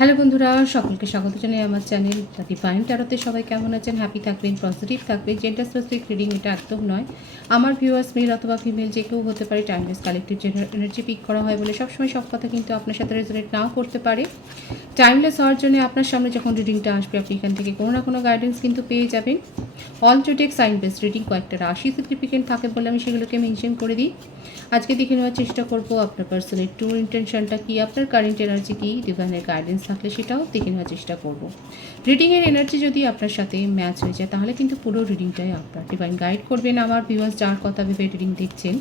Hello বন্ধুরা, সকলকে স্বাগত জানাই আমার চ্যানেল দ্য ডিভাইন ট্যারোতে। সবাই কেমন আছেন? হ্যাপি থাকবেন, পজিটিভ থাকবেন। জেন্ডার স্পেসিফিক রিডিং এটা একদম নয়। আমার ভিউয়ার্স মেল অথবা ফিমেল যে কেউ হতে পারে। টাইমলেস কালেক্টিভ এনার্জি পিক করা হয় বলে সবসময় সব কথা কিন্তু আপনার সাথে রেজোনেট নাও করতে পারে। টাইমলেস হওয়ার জন্য আপনার সামনে যখন রিডিংটা আসবে আপনি এখান থেকে কোনো না কোনো গাইডেন্স কিন্তু পেয়ে যাবেন। অল জোটেক সাইন বেসড রিডিং, কয়েকটা রাশি সিগনিফিকেন্ট থাকে বলে আমি সেগুলোকে মেনশন করে দিই। আজকে দেখে নেওয়ার চেষ্টা করব আপনার পার্সোনাল ট্রু ইন্টেনশনটা কী, আপনার কারেন্ট এনার্জি কী, ডিভাইনের গাইডেন্স থাকলে সেটাও দেখে নেওয়ার চেষ্টা করব। রিডিংয়ের এনার্জি যদি আপনার সাথে ম্যাচ হয়ে যায় তাহলে কিন্তু পুরো রিডিংটাই আপনার ডিভাইন গাইড করবেন। আমার ভিউয়ার্স যার কথা ভেবে রিডিং দেখছেন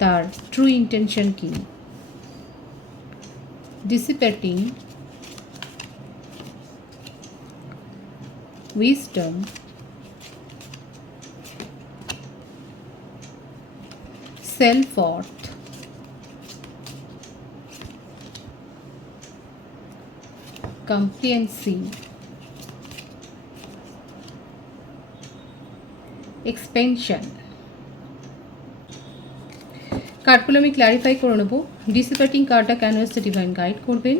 তার ট্রু ইন্টেনশন কী। ডিসিপেটিং, উইজডম, self-worth, complacency, expansion। কার্ডগুলো আমি ক্ল্যারিফাই করে নেব। ডিসিপেটিং কার্ডটা কেন এসে ডিভাইন গাইড করবেন।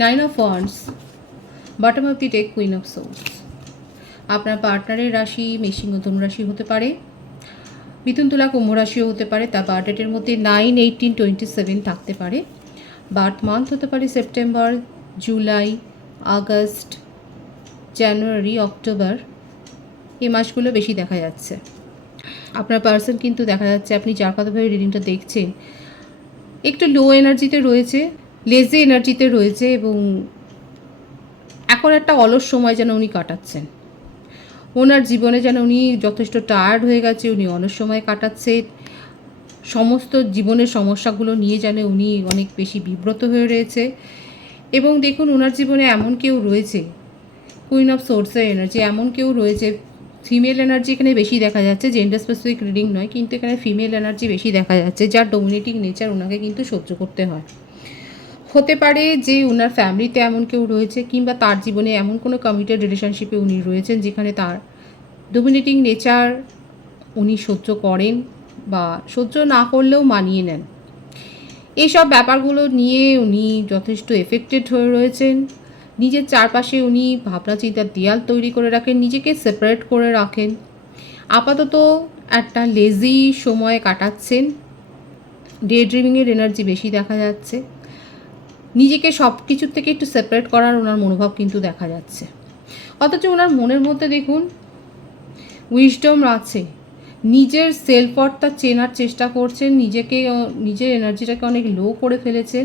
9 of wands, bottom of the day, queen of swords. আপনার পার্টনারের রাশি মেষিং ও ধনু রাশি হতে পারে, মিথুন তুলা কুম্ভ রাশিও হতে পারে। তার বার্থ ডেটের মধ্যে 9, 18, 27 থাকতে পারে। বার্থ মান্থ হতে পারে সেপ্টেম্বর, জুলাই, আগস্ট, জানুয়ারি, অক্টোবর। এই মাসগুলো বেশি দেখা যাচ্ছে। আপনার পার্সন কিন্তু দেখা যাচ্ছে আপনি যার কথাভাবে রিডিংটা দেখছেন একটু লো এনার্জিতে রয়েছে, লেজি এনার্জিতে রয়েছে এবং এখন একটা অলস সময় যেন উনি কাটাচ্ছেন। ওনার জীবনে যেন উনি যথেষ্ট টায়ার্ড হয়ে গেছে, উনি অলস সময় কাটাচ্ছে। সমস্ত জীবনের সমস্যাগুলো নিয়ে যেন উনি অনেক বেশি বিব্রত হয়ে রয়েছে। এবং দেখুন ওনার জীবনে এমন কেউ রয়েছে, কুইন অফ সোর্সের এনার্জি, এমন কেউ রয়েছে। ফিমেল এনার্জি এখানে বেশি দেখা যাচ্ছে, জেন্ডার স্পেসিফিক রিডিং নয়, কিন্তু এখানে ফিমেল এনার্জি বেশি দেখা যাচ্ছে, যার ডমিনেটিং নেচার ওনাকে কিন্তু সহ্য করতে হয়। হতে পারে যে ওনার ফ্যামিলিতে এমন কেউ রয়েছে, কিংবা তার জীবনে এমন কোনো কমিটেড রিলেশনশিপে উনি রয়েছেন যেখানে তার ডমিনেটিং নেচার উনি সহ্য করেন বা সহ্য না করলেও মানিয়ে নেন। এইসব ব্যাপারগুলো নিয়ে উনি যথেষ্ট এফেক্টেড হয়ে রয়েছেন। নিজের চারপাশে উনি ভাবনা চিন্তার দেয়াল তৈরি করে রাখেন, নিজেকে সেপারেট করে রাখেন। আপাতত একটা লেজি সময় কাটাচ্ছেন, ডে ড্রিমিংয়ের এনার্জি বেশি দেখা যাচ্ছে। নিজেকে সব কিছুর থেকে একটু সেপারেট করার ওনার মনোভাব কিন্তু দেখা যাচ্ছে। অথচ ওনার মনের মধ্যে দেখুন উইজডম আছে, নিজের সেলফ ওয়ার্থটা চেনার চেষ্টা করছেন, নিজের এনার্জিটাকে অনেক লো করে ফেলেছেন।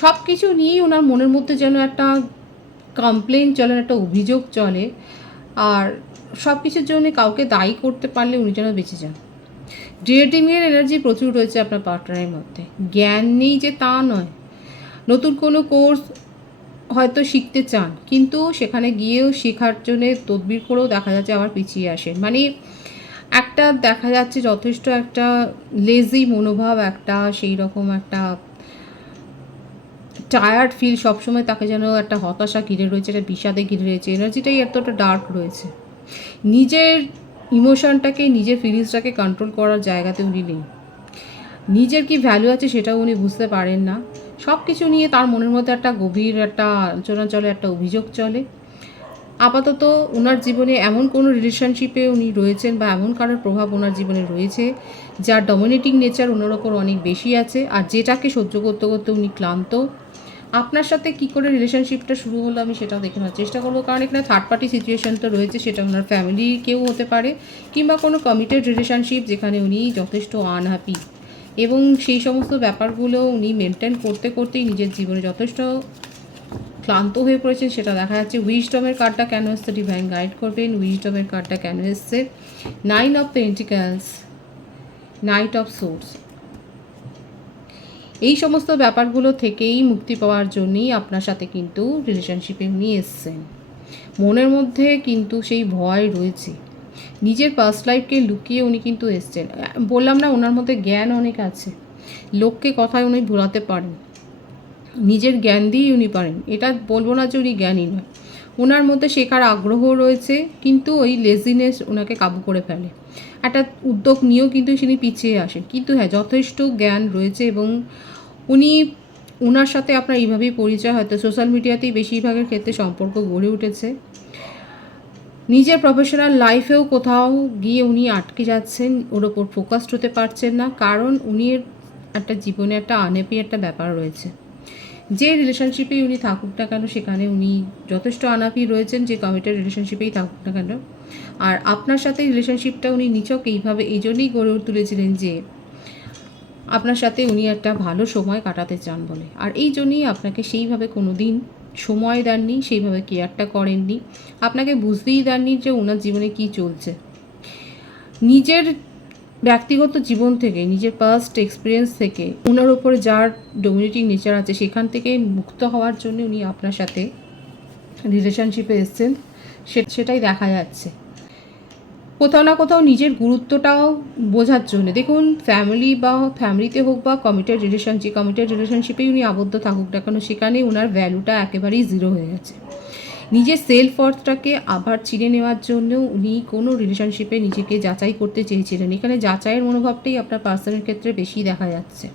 সব কিছু নিয়েই ওনার মনের মধ্যে যেন একটা কমপ্লেন চলে, একটা অভিযোগ চলে, আর সব কিছুর জন্য কাউকে দায়ী করতে পারলে উনি যেন বেঁচে যান। ড্রিমিংয়ের এনার্জি প্রচুর রয়েছে আপনার পার্টনারের মধ্যে। জ্ঞান নেই যে তা নয়, নতুন কোনো কোর্স হয়তো শিখতে চান, কিন্তু সেখানে গিয়েও শেখার জন্যে তদবির করেও দেখা যাচ্ছে আবার পিছিয়ে আসেন। মানে একটা দেখা যাচ্ছে যথেষ্ট একটা লেজি মনোভাব, একটা সেই রকম একটা টায়ার্ড ফিল সবসময়, তাকে যেন একটা হতাশা ঘিরে রয়েছে, একটা বিষাদে ঘিরে রয়েছে। এনার্জিটাই এতটা ডার্ক রয়েছে। নিজের ইমোশনটাকে, নিজের ফিলিংসটাকে কন্ট্রোল করার জায়গাতে উনি নেই। নিজের কি ভ্যালু আছে সেটাও উনি বুঝতে পারেন না। সব কিছু নিয়ে তার মনের মধ্যে একটা গভীর একটা আলোচনা চলে, একটা অভিযোগ চলে। আপাতত ওনার জীবনে এমন কোনো রিলেশনশিপে উনি রয়েছেন বা এমন কারোর প্রভাব ওনার জীবনে রয়েছে যার ডমিনেটিং নেচার ওনার ওপর অনেক বেশি আছে, আর যেটাকে সহ্য করতে করতে উনি ক্লান্ত। আপনার সাথে কী করে রিলেশনশিপটা শুরু হলো আমি সেটাও দেখে নেওয়ার চেষ্টা করবো, কারণ এখানে থার্ড পার্টি সিচুয়েশন তো রয়েছে। সেটা ওনার ফ্যামিলির কেউ হতে পারে, কিংবা কোনো কমিটেড রিলেশনশিপ যেখানে উনি যথেষ্ট আনহ্যাপি, এবং সেই সমস্ত ব্যাপারগুলো উনি মেনটেন করতে করতেই নিজের জীবনে যথেষ্ট ক্লান্ত হয়ে পড়েছেন, সেটা দেখা যাচ্ছে। উইজডমের কার্ডটা কেন এসছে ডিভাইন গাইড করবেন। উইজডমের কার্ডটা কেন এসছে, 9 of pentacles, night of swords. এই সমস্ত ব্যাপারগুলো থেকেই মুক্তি পাওয়ার জন্যই আপনার সাথে কিন্তু রিলেশনশিপে নিয়ে এসছেন। মনের মধ্যে কিন্তু সেই ভয় রয়েছে, নিজের পাস্ট লাইফকে লুকিয়ে উনি কিন্তু এসছেন। বললাম না ওনার মধ্যে জ্ঞান অনেক আছে, লোককে কথায় উনি ভোলাতে পারেন, নিজের জ্ঞান দিয়েই উনি পারেন। এটা বলবো না যে উনি জ্ঞানী নয়, ওনার মধ্যে শেখার আগ্রহ রয়েছে, কিন্তু ওই লেজিনেস ওনাকে কাবু করে ফেলে। একটা উদ্যোগ নিয়েও কিন্তু তিনি পিছিয়ে আসেন, কিন্তু হ্যাঁ যথেষ্ট জ্ঞান রয়েছে এবং উনি ওনার সাথে আপনার এইভাবেই পরিচয়, হয়তো সোশ্যাল মিডিয়াতেই বেশিরভাগের ক্ষেত্রে সম্পর্ক গড়ে উঠেছে। নিজের প্রফেশনাল লাইফেও কোথাও গিয়ে উনি আটকে যাচ্ছেন, ওর ওপর ফোকাসড হতে পারছেন না, কারণ উনি একটা জীবনে একটা আনহ্যাপি একটা ব্যাপার রয়েছে। যে রিলেশনশিপেই উনি থাকুক না কেন সেখানে উনি যথেষ্ট আনহ্যাপি রয়েছেন, যে কমিটেড রিলেশনশিপেই থাকুক না কেন। আর আপনার সাথে রিলেশনশিপটা উনি নিছক এইভাবে এই জন্যই গড়ে তুলেছিলেন যে আপনার সাথে উনি একটা ভালো সময় কাটাতে চান বলে, আর এই জন্যই আপনাকে সেইভাবে কোনো দিন সময় দেননি, সেইভাবে কেয়ারটা করেননি, আপনাকে বুঝতেই দেননি যে ওনার জীবনে কী চলছে। নিজের ব্যক্তিগত জীবন থেকে, নিজের পাস্ট এক্সপিরিয়েন্স থেকে ওনার ওপরে যার ডমিনেটিং নেচার আছে সেখান থেকে মুক্ত হওয়ার জন্য উনি আপনার সাথে রিলেশনশিপে এসছেন, সেটাই দেখা যাচ্ছে। কোথাও না কোথাও নিজের গুরুত্বটাও বোঝার জন্য, দেখুন ফ্যামিলিতে হোক বা কমিটেড রিলেশনশিপেই উনি আবদ্ধ থাকুক না কেন, সেখানে ওনার ভ্যালুটা একেবারেই জিরো হয়ে গেছে। নিজের সেলফ ওয়ার্থটাকে আবার চিনে নেওয়ার জন্য উনি কোনো রিলেশনশিপে নিজেকে যাচাই করতে চেয়েছিলেন। এখানে যাচাইয়ের মনোভাবটাই আপনার পার্সনের ক্ষেত্রে বেশি দেখা যাচ্ছে।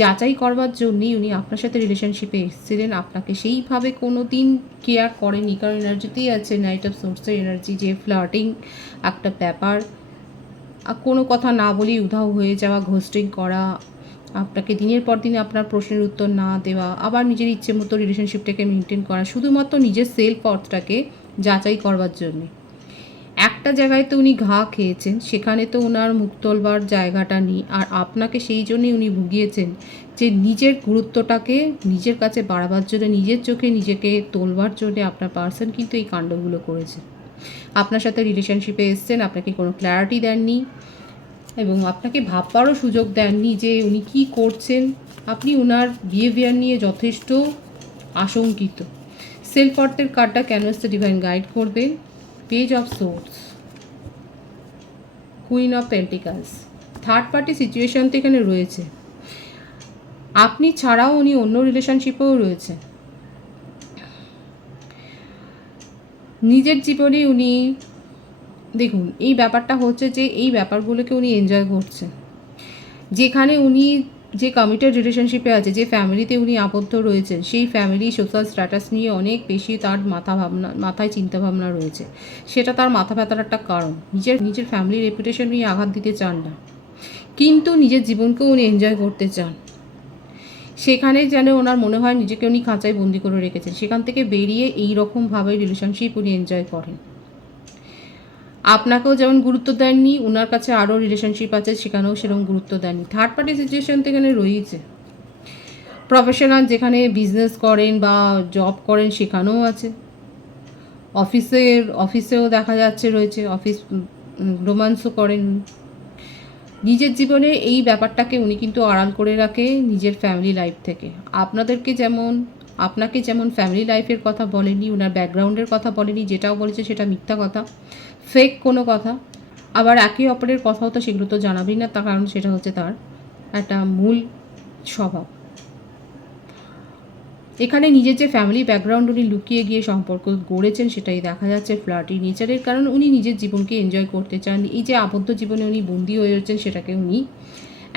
যাচাই করবার জন্যই উনি আপনার সাথে রিলেশনশিপে এসেছিলেন, আপনাকে সেইভাবে কোনো দিন কেয়ার করেনি, কারণ এনার্জিতেই আছে নাইট অফ সোর্সের এনার্জি, যে ফ্লার্টিং একটা ব্যাপার, কোনো কথা না বলেই উধাও হয়ে যাওয়া, ঘোস্টিং করা, আপনাকে দিনের পর দিন আপনার প্রশ্নের উত্তর না দেওয়া, আবার নিজের ইচ্ছে মতো রিলেশনশিপটাকে মেনটেন করা, শুধুমাত্র নিজের সেলফ ওয়ার্থটাকে যাচাই করবার জন্যে। একটা জায়গায় তো উনি ঘা খেয়েছেন, সেখানে তো ওনার মুখ তোলবার জায়গাটা নেই, আর আপনাকে সেই জন্যই উনি ভুগিয়েছেন যে নিজের গুরুত্বটাকে নিজের কাছে বাড়াবার জন্য, নিজের চোখে নিজেকে তোলবার জন্য আপনার পার্সন কিন্তু এই কাণ্ডগুলো করেছে। আপনার সাথে রিলেশনশিপে এসছেন, আপনাকে কোনো ক্ল্যারিটি দেননি এবং আপনাকে ভাববারও সুযোগ দেননি যে উনি কী করছেন। আপনি ওনার বিহেভিয়ার নিয়ে যথেষ্ট আশঙ্কিত। সেলফ অর্থের কার্ডটা ক্যানভাসে ডিভাইন গাইড করবেন। Page of swords, queen of pentacles, third party situation তো এখানে রয়েছে। আপনি ছাড়াও উনি অন্য রিলেশনশিপেও রয়েছে। নিজের জীবনে উনি, দেখুন এই ব্যাপারটা হচ্ছে যে এই ব্যাপারগুলোকে উনি এনজয় করছেন। যেখানে উনি যে কমিটেড রিলেশনশিপে আছে, যে ফ্যামিলিতে উনি আবদ্ধ রয়েছেন, সেই ফ্যামিলি সোশ্যাল স্ট্যাটাস নিয়ে অনেক বেশি তার মাথায় চিন্তাভাবনা রয়েছে। সেটা তার মাথা ব্যথার একটা কারণ। নিজের ফ্যামিলি রেপুটেশন নিয়ে আঘাত দিতে চান না, কিন্তু নিজের জীবনকেও উনি এনজয় করতে চান। সেখানে যেন ওনার মনে হয় নিজেকে উনি খাঁচায় বন্দি করে রেখেছেন, সেখান থেকে বেরিয়ে এই রকমভাবে রিলেশনশিপ উনি এনজয় করেন। আপনাকেও যেমন গুরুত্ব দেননি, ওনার কাছে আরও রিলেশনশিপ আছে সেখানেও সেরকম গুরুত্ব দেননি। থার্ড পার্টি সিচুয়েশন তো এখানে রয়েছে। প্রফেশনাল যেখানে বিজনেস করেন বা জব করেন সেখানেও আছে। অফিসেও দেখা যাচ্ছে রয়েছে, অফিস রোমান্সও করেন। নিজের জীবনে এই ব্যাপারটাকে উনি কিন্তু আড়াল করে রাখে নিজের ফ্যামিলি লাইফ থেকে। আপনাকে যেমন ফ্যামিলি লাইফের কথা বলেনি, ওনার ব্যাকগ্রাউন্ডের কথা বলেনি, যেটাও বলেছে সেটা মিথ্যা কথা, ফেক কোনো কথা। আবার একে অপরের কথাও তো সেগুলো তো জানাবেই না, তার কারণ সেটা হচ্ছে তার একটা মূল স্বভাব। এখানে নিজের যে ফ্যামিলি ব্যাকগ্রাউন্ড উনি লুকিয়ে গিয়ে সম্পর্ক গড়েছেন সেটাই দেখা যাচ্ছে ফ্লার্টি নেচারের, কারণ উনি নিজের জীবনকে এনজয় করতে চান। এই যে আবদ্ধ জীবনে উনি বন্দী হয়ে রয়েছেন সেটাকে উনি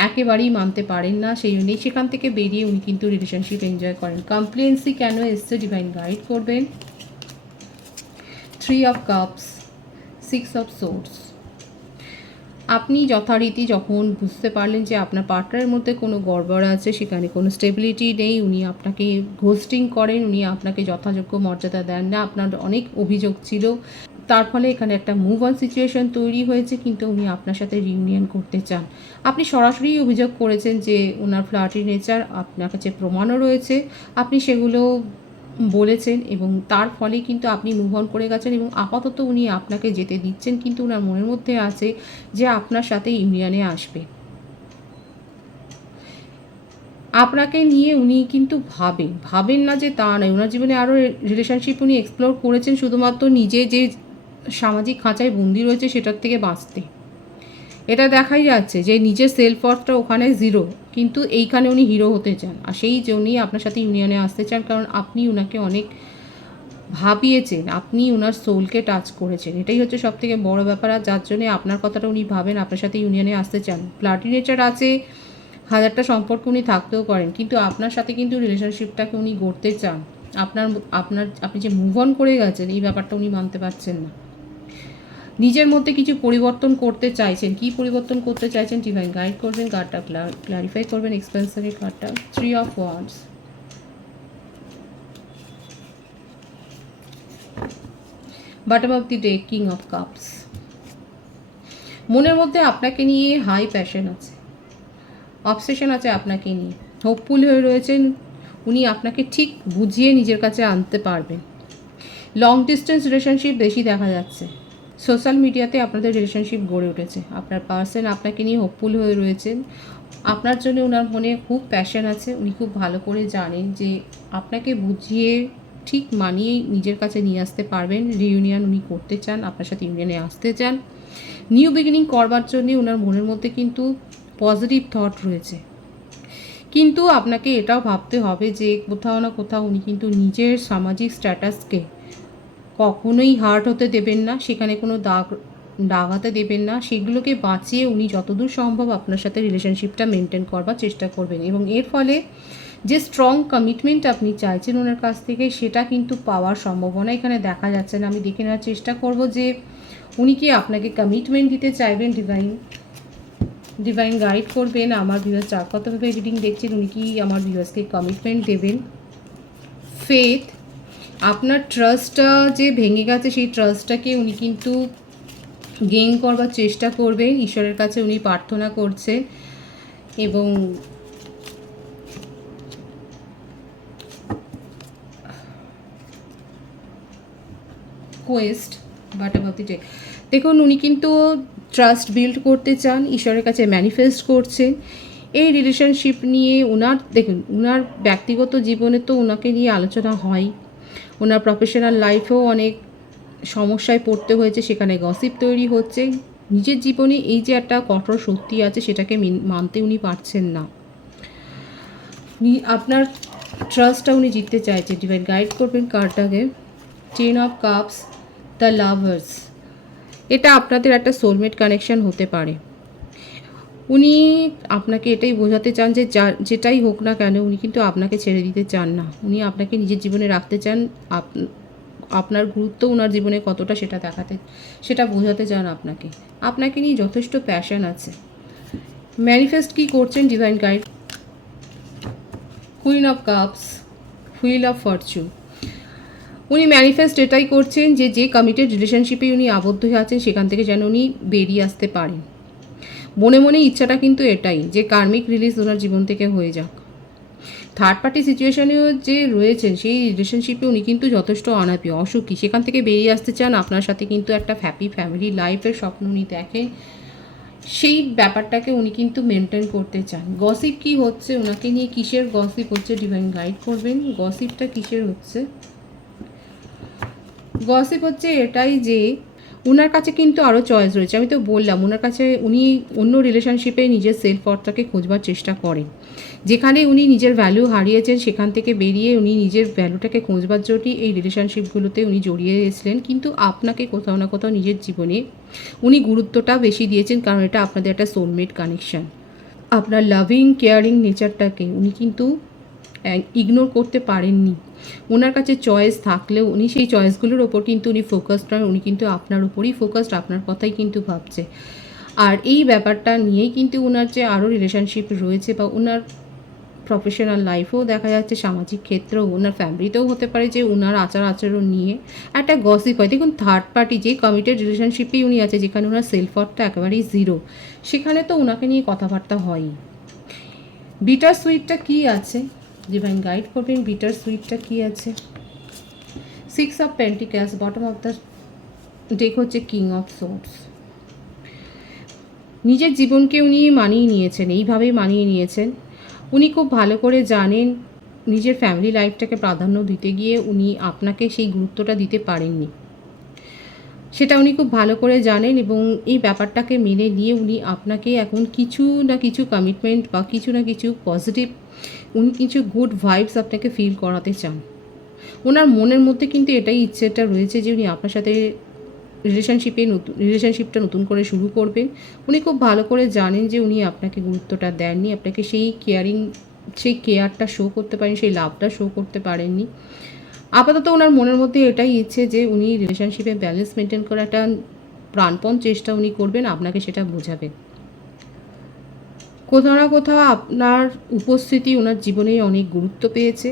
একেবারেই মানতে পারেন না, সেই জন্যই সেখান থেকে বেরিয়ে উনি কিন্তু রিলেশনশিপ এনজয় করেন। কমপ্লেন্সি কেন এসছে ডিভাইন গাইড করবেন। 3 অফ কাপস, 6 অফ সোর্স। আপনি যথারীতি যখন বুঝতে পারলেন যে আপনার পার্টনারের মধ্যে কোনো গড়বড় আছে, সেখানে কোনো স্টেবিলিটি নেই, উনি আপনাকে ঘোস্টিং করেন, উনি আপনাকে যথাযোগ্য মর্যাদা দেন না, আপনার অনেক অভিযোগ ছিল, তার ফলে এখানে একটা মুভ অন সিচুয়েশন তৈরি হয়েছে, কিন্তু উনি আপনার সাথে রিউনিয়ন করতে চান। আপনি সরাসরি অভিযোগ করেছেন যে ওনার ফ্লার্টি নেচার, আপনার কাছে প্রমাণও রয়েছে, আপনি সেগুলো বলেছেন এবং তার ফলে কিন্তু আপনি মুভ অন করে গেছেন এবং আপাতত উনি আপনাকে যেতে দিচ্ছেন, কিন্তু ওনার মনের মধ্যে আছে যে আপনার সাথে ইউনিয়নে আসবে। আপনাকে নিয়ে উনি কিন্তু ভাবেন না যে তা নয়, ওনার জীবনে আরও রিলেশনশিপ উনি এক্সপ্লোর করেছেন শুধুমাত্র নিজে যে সামাজিক খাঁচায় বন্দি রয়েছে সেটার থেকে বাঁচতে। এটা দেখাই যাচ্ছে যে নিজের সেলফ ওয়ার্থটা ওখানে জিরো, কিন্তু এইখানে উনি হিরো হতে চান, আর সেই জন্যই আপনার সাথে ইউনিয়নে আসতে চান, কারণ আপনি ওনাকে অনেক ভাবিয়েছেন, আপনি ওনার সোলকে টাচ করেছেন, এটাই হচ্ছে সবথেকে বড় ব্যাপার। আর যার জন্যে আপনার কথাটা উনি ভাবেন, আপনার সাথে ইউনিয়নে আসতে চান। ফ্লার্টি নেচার আছে, হাজারটা সম্পর্ক উনি থাকতেও পারেন, কিন্তু আপনার সাথে কিন্তু রিলেশনশিপটাকে উনি গড়তে চান। আপনি যে মুভ অন করে গেছেন এই ব্যাপারটা উনি মানতে পারছেন না। নিজের মধ্যে কিছু পরিবর্তন করতে চাইছেন। কি পরিবর্তন করতে চাইছেন ডিভাইন গাইড করবেন, কার্ডটা ক্লারিফাই করবেন। এক্সপেন্সারি কার্ডটা 3 of wands, bottom of the day, king of cups. মনের মধ্যে আপনাকে নিয়ে হাই প্যাশন আছে, অবসেশন আছে আপনাকে নিয়ে, হোপফুল হয়ে রয়েছেন। উনি আপনাকে ঠিক বুঝিয়ে নিজের কাছে আনতে পারবেন। লং ডিস্টেন্স রিলেশনশিপ বেশি দেখা যাচ্ছে। সোশ্যাল মিডিয়াতে আপনাদের রিলেশনশিপ গড়ে উঠেছে। আপনার পার্সন আপনাকে নিয়ে হোপফুল হয়ে রয়েছেন। আপনার জন্য ওনার মনে খুব প্যাশন আছে। উনি খুব ভালো করে জানেন যে আপনাকে বুঝিয়ে ঠিক মানিয়ে নিজের কাছে নিয়ে আসতে পারবেন। রিইউনিয়ন উনি করতে চান, আপনার সাথে ইউনিয়নে আসতে চান। নিউ বিগিনিং করবার জন্যে ওনার মনের মধ্যে কিন্তু পজিটিভ থট রয়েছে। কিন্তু আপনাকে এটাও ভাবতে হবে যে কোথাও না কোথাও উনি কিন্তু নিজের সামাজিক স্ট্যাটাসকে কখনোই হার্ট হতে দেবেন না, সেখানে কোনো দাগাতে দেবেন না। সেগুলোকে বাঁচিয়ে উনি যতদূর সম্ভব আপনার সাথে রিলেশনশিপটা মেনটেন করবার চেষ্টা করবেন, এবং এর ফলে যে স্ট্রং কমিটমেন্ট আপনি চাইছেন ওনার কাছ থেকে সেটা কিন্তু পাওয়ার সম্ভাবনা এখানে দেখা যাচ্ছে না। আমি দেখে নেওয়ার চেষ্টা করব যে উনি কি আপনাকে কমিটমেন্ট দিতে চাইবেন। ডিভাইন গাইড করবেন। আমার ভিউয়ার্স যার কতভাবে রিডিং দেখছেন উনি কি আমার ভিউয়ার্সকে কমিটমেন্ট দেবেন। ফেথ, আপনার ট্রাস্টটা যে ভেঙে গেছে সেই ট্রাস্টটাকে উনি কিন্তু গেইন করবার চেষ্টা করবেন। ঈশ্বরের কাছে উনি প্রার্থনা করছেন এবং Quest, bottom of the day. দেখুন উনি কিন্তু ট্রাস্ট বিল্ড করতে চান, ঈশ্বরের কাছে ম্যানিফেস্ট করছেন এই রিলেশনশিপ নিয়ে। ওনার ব্যক্তিগত জীবনে তো ওনাকে নিয়ে আলোচনা হয়, ওনার প্রফেশনাল লাইফেও অনেক সমস্যায় পড়তে হয়েছে, সেখানে গসিপ তৈরি হচ্ছে। নিজের জীবনে এই যে একটা কঠোর সত্যি আছে সেটাকে মানতে উনি পারছেন না। আপনার ট্রাস্টটা উনি জিততে চাইছে। ডিভাইন গাইড করবেন কার্ডটাকে 10 অফ কাপস, দ্য লাভার্স। এটা আপনাদের একটা সোলমেট কানেকশন হতে পারে। উনি আপনাকে এটাই বোঝাতে চান যে যেটাই হোক না কেন উনি কিন্তু আপনাকে ছেড়ে দিতে চান না। উনি আপনাকে নিজের জীবনে রাখতে চান। আপনার গুরুত্ব ওনার জীবনে কতটা সেটা বোঝাতে চান আপনাকে নিয়ে যথেষ্ট প্যাশন আছে। ম্যানিফেস্ট কি করছেন divine guide? Queen of cups, wheel of Fortune. উনি ম্যানিফেস্ট এটাই করছেন যে কমিটেড রিলেশনশিপে উনি আবদ্ধ হয়ে আছেন সেখান থেকে যেন উনি বেরিয়ে আসতে পারেন। মনে মনে ইচ্ছাটা কিন্তু এটাই যে কার্মিক রিলিজ ওনার জীবন থেকে হয়ে যাক। থার্ড পার্টি সিচুয়েশনেও যে রয়েছেন সেই রিলেশনশিপে উনি কিন্তু যথেষ্ট অনাপি, অসুখী, সেখান থেকে বেরিয়ে আসতে চান। আপনার সাথে কিন্তু একটা হ্যাপি ফ্যামিলি লাইফের স্বপ্ন উনি দেখেন, সেই ব্যাপারটাকে উনি কিন্তু মেনটেন করতে চান। গসিপ কি হচ্ছে ওনাকে নিয়ে, কিসের গসিপ হচ্ছে ডিভাইন গাইড করবেন। গসিপটা কিসের হচ্ছে? গসিপ হচ্ছে এটাই যে ওনার কাছে কিন্তু আরও চয়েস রয়েছে। আমি তো বললাম ওনার কাছে উনি অন্য রিলেশনশিপে নিজের সেলফ ওয়ার্থটাকে খোঁজবার চেষ্টা করেন। যেখানে উনি নিজের ভ্যালু হারিয়েছেন সেখান থেকে বেরিয়ে উনি নিজের ভ্যালুটাকে খোঁজবার জন্যই এই রিলেশনশিপগুলোতে উনি জড়িয়ে এসেছিলেন। কিন্তু আপনাকে কোথাও না কোথাও নিজের জীবনে উনি গুরুত্বটা বেশি দিয়েছেন, কারণ এটা আপনাদের একটা সোলমেট কানেকশান। আপনার লাভিং কেয়ারিং নেচারটাকে উনি কিন্তু ইগনোর করতে পারেননি। ওনার কাছে চয়েস থাকলেও উনি সেই চয়েসগুলোর ওপর কিন্তু উনি ফোকাসড নন। উনি কিন্তু আপনার উপরই ফোকাসড, আপনার কথাই কিন্তু ভাবছে। আর এই ব্যাপারটা নিয়েই কিন্তু ওনার যে আরও রিলেশনশিপ রয়েছে বা ওনার প্রফেশনাল লাইফেও দেখা যাচ্ছে, সামাজিক ক্ষেত্রেও, ওনার ফ্যামিলিতেও হতে পারে যে ওনার আচার আচরণ নিয়ে একটা গসিপ হয়। দেখুন থার্ড পার্টি যে কমিটেড রিলেশনশিপেই উনি আছে, যেখানে ওনার সেলফ ওয়ার্থটা একেবারেই জিরো, সেখানে তো ওনাকে নিয়ে কথাবার্তা হয়ই। বিটার সুইটটা কী আছে ডিভাইন গাইড করবেন? বিটার সুইটটা কী আছে? 6 of পেন্টিক্যালস, bottom of the deck হচ্ছে কিং অফ সোর্ডস। নিজের জীবনকে উনি মানিয়ে নিয়েছেন, এইভাবেই মানিয়ে নিয়েছেন। উনি খুব ভালো করে জানেন নিজের ফ্যামিলি লাইফটাকে প্রাধান্য দিতে গিয়ে উনি আপনাকে সেই গুরুত্বটা দিতে পারেননি, সেটা উনি খুব ভালো করে জানেন। এবং এই ব্যাপারটাকে মেনে নিয়ে উনি আপনাকে এখন কিছু না কিছু কমিটমেন্ট বা কিছু না কিছু পজিটিভ, উনি কিছু গুড ভাইবস আপনাকে ফিল করাতে চান। ওনার মনের মধ্যে কিন্তু এটাই ইচ্ছেটা রয়েছে যে উনি আপনার সাথে রিলেশনশিপটা নতুন করে শুরু করবেন। উনি খুব ভালো করে জানেন যে উনি আপনাকে গুরুত্বটা দেননি, আপনাকে সেই কেয়ারটা শো করতে পারেন, সেই লাভটা শো করতে পারেননি। আপাতত ওনার মনের মধ্যে এটাই ইচ্ছে যে উনি রিলেশনশিপে ব্যালেন্স মেনটেন করার একটা প্রাণপণ চেষ্টা উনি করবেন, আপনাকে সেটা বোঝাবেন। কোথাও না কোথাও আপনার উপস্থিতি ওনার জীবনে অনেক গুরুত্ব পেয়েছে।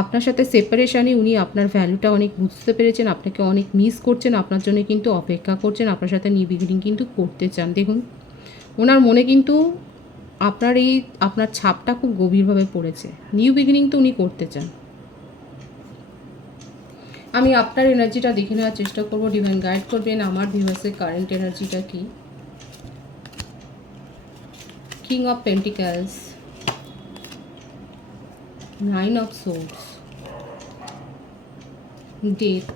আপনার সাথে সেপারেশানে উনি আপনার ভ্যালুটা অনেক বুঝতে পেরেছেন, আপনাকে অনেক মিস করছেন, আপনার জন্য কিন্তু অপেক্ষা করছেন, আপনার সাথে নিউ বিগিনিং কিন্তু করতে চান। দেখুন ওনার মনে কিন্তু আপনার ছাপটা খুব গভীরভাবে পড়েছে। নিউ বিগিনিং তো উনি করতে চান। আমি আপনার এনার্জিটা দেখে নেওয়ার চেষ্টা করব। ডিভাইন গাইড করবেন আমার ভিউয়ার্সের কারেন্ট এনার্জিটা কি। King of পেন্টিক্যালস, 9 of swords, death.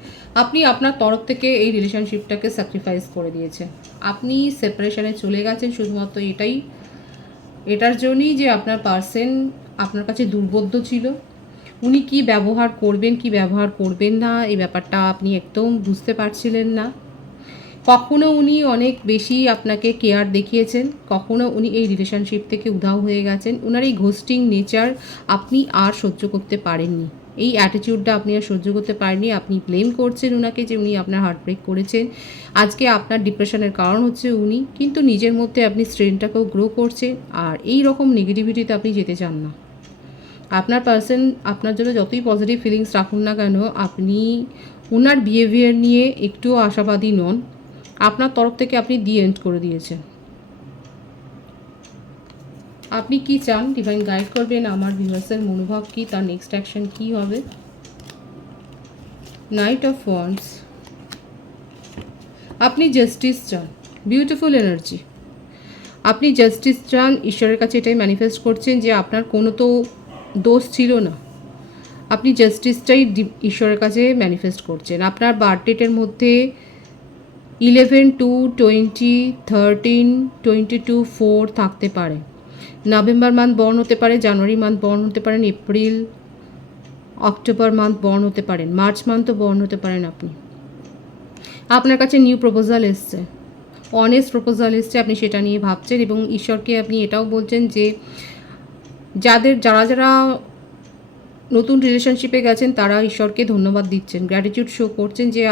আপনি আপনার তরফ থেকে এই রিলেশনশিপটাকে স্যাক্রিফাইস করে দিয়েছেন। আপনি সেপারেশনে চলে গেছেন শুধুমাত্র এটার জন্যই যে আপনার পার্সন আপনার কাছে দুর্বোধ্য ছিল। উনি কি ব্যবহার করবেন কি ব্যবহার করবেন না এই ব্যাপারটা আপনি একদম বুঝতে পারছিলেন না। কখনো উনি অনেক বেশি আপনাকে কেয়ার দেখিয়েছেন, কখনো উনি এই রিলেশনশিপ থেকে উধাও হয়ে গেছেন। ওনার এই ঘোস্টিং নেচার আপনি আর সহ্য করতে পারেননি, এই অ্যাটিটিউডটা আপনি আর সহ্য করতে পারেননি। আপনি ব্লেম করছেন ওনাকে যে উনি আপনার হার্ট ব্রেক করেছেন। আজকে আপনার ডিপ্রেশনের কারণ হচ্ছে উনি, কিন্তু নিজের মধ্যে আপনি স্ট্রেনটাকেও গ্রো করছেন। আর এই রকম নেগেটিভিটিতে আপনি যেতে চান না। আপনার পার্সন আপনার জন্য যতই পজিটিভ ফিলিংস রাখুন না কেন, আপনি ওনার বিহেভিয়ার নিয়ে একটুও আশাবাদী নন। আপনার তরফ থেকে আপনি এন্ড করে দিয়েছেন। আপনি কি চান? ডিভাইন গাইড করবেন আমার ভিউয়ার্সের মনোভাব কি, তার নেক্সট অ্যাকশন কি হবে। নাইট অফ ওয়ান্ডস, আপনি জাস্টিস চান। Beautiful energy. আপনি জাস্টিস চান, ঈশ্বরের কাছে এটাই ম্যানিফেস্ট করছেন যে আপনার কোনো তো দোষ ছিল না। আপনি জাস্টিসটাই ঈশ্বরের কাছে ম্যানিফেস্ট করছেন। আপনার বার্থডেটের মধ্যে 11/2/20, 13/22/4 থাকতে পারে। নভেম্বর মান্থ বর্ন হতে পারে, জানুয়ারি মান্থ বর্ন হতে পারেন, এপ্রিল অক্টোবর মান্থ বর্ন হতে পারেন, মার্চ মান্থও বর্ন হতে পারেন। আপনার কাছে নিউ প্রপোজাল এসছে, অনেস্ট প্রপোজাল এসছে, আপনি সেটা নিয়ে ভাবছেন এবং ঈশ্বরকে আপনি এটাও বলছেন যে যারা নতুন রিলেশনশিপে গেছেন তারা ঈশ্বরকে ধন্যবাদ দিচ্ছেন, গ্র্যাটিটিউড শো করছেন যে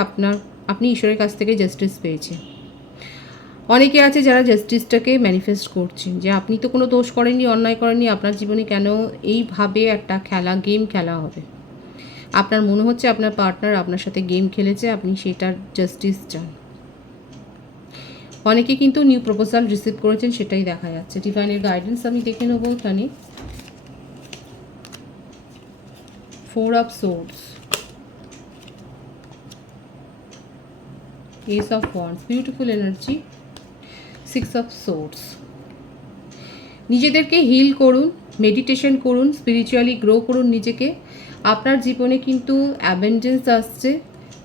আপনি ঈশ্বরের কাছ থেকে জাস্টিস পেয়েছেন। অনেকে আছে যারা জাস্টিসটাকে ম্যানিফেস্ট করছেন যে আপনি তো কোনো দোষ করেননি, অন্যায় করেননি, আপনার জীবনে কেন এইভাবে একটা গেম খেলা হবে। আপনার মনে হচ্ছে আপনার পার্টনার আপনার সাথে গেম খেলেছে, আপনি সেটার জাস্টিস চান। অনেকে কিন্তু নিউ প্রপোজাল রিসিভ করেছেন, সেটাই দেখা যাচ্ছে। ডিভাইনের গাইডেন্স আমি দেখে নেবো এখানে। 4 of swords, S of wands, beautiful energy, 6 of swords. নিজেদেরকে হিল করুন, মেডিটেশন করুন, স্পিরিচুয়ালি গ্রো করুন নিজেকে। আপনার জীবনে কিন্তু অ্যাবেন্ডেন্স আসছে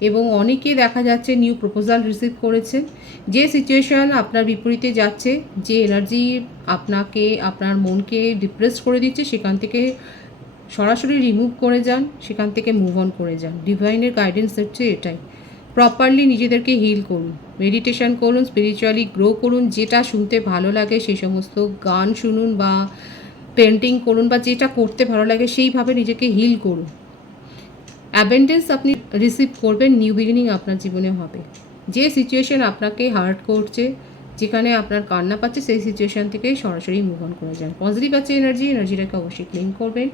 এবং অনেকে দেখা যাচ্ছে নিউ প্রপোজাল রিসিভ করেছেন। যে সিচুয়েশান আপনার বিপরীতে যাচ্ছে, যে এনার্জি আপনার মনকে ডিপ্রেসড করে দিচ্ছে, সেখান থেকে সরাসরি রিমুভ করে যান, সেখান থেকে মুভ অন করে যান। ডিভাইনের গাইডেন্স হচ্ছে এটাই। প্রপারলি নিজেদেরকে হিল করুন, মেডিটেশন করুন, স্পিরিচুয়ালি গ্রো করুন, যেটা শুনতে ভালো লাগে সেই সমস্ত গান শুনুন বা পেন্টিং করুন বা যেটা করতে ভালো লাগে সেইভাবে নিজেকে হিল করুন। অ্যাবেন্ডেন্স আপনি রিসিভ করবেন, নিউ বিগিনিং আপনার জীবনে হবে। যে সিচুয়েশন আপনাকে হার্ট করছে, যেখানে আপনার কান্না পাচ্ছে, সেই সিচুয়েশান থেকে সরাসরি মুভ অন করে যান। পজিটিভ আছে এনার্জিটাকে অবশ্যই ক্লেম করবেন।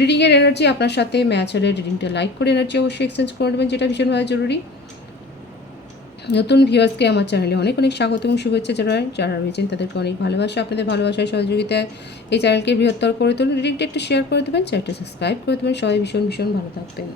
রিডিংয়ের এনার্জি আপনার সাথে ম্যাচ হলে রিডিংটা লাইক করে এনার্জি অবশ্যই এক্সচেঞ্জ করে নেবেন, যেটা ভীষণভাবে জরুরি। নতুন ভিউয়ার্সকে আমার চ্যানেলে অনেক স্বাগত এবং শুভেচ্ছা জানাই। যারা রয়েছেন তাদেরকে অনেক ভালোবাসা, আপনাদের ভালোবাসায় সহযোগিতায় এই চ্যানেলকে বৃহত্তর করে তুলুন। রিডিংটা একটু শেয়ার করে দেবেন, চ্যানেলটা সাবস্ক্রাইব করে দেবেন। সবাই ভীষণ ভালো থাকবেন।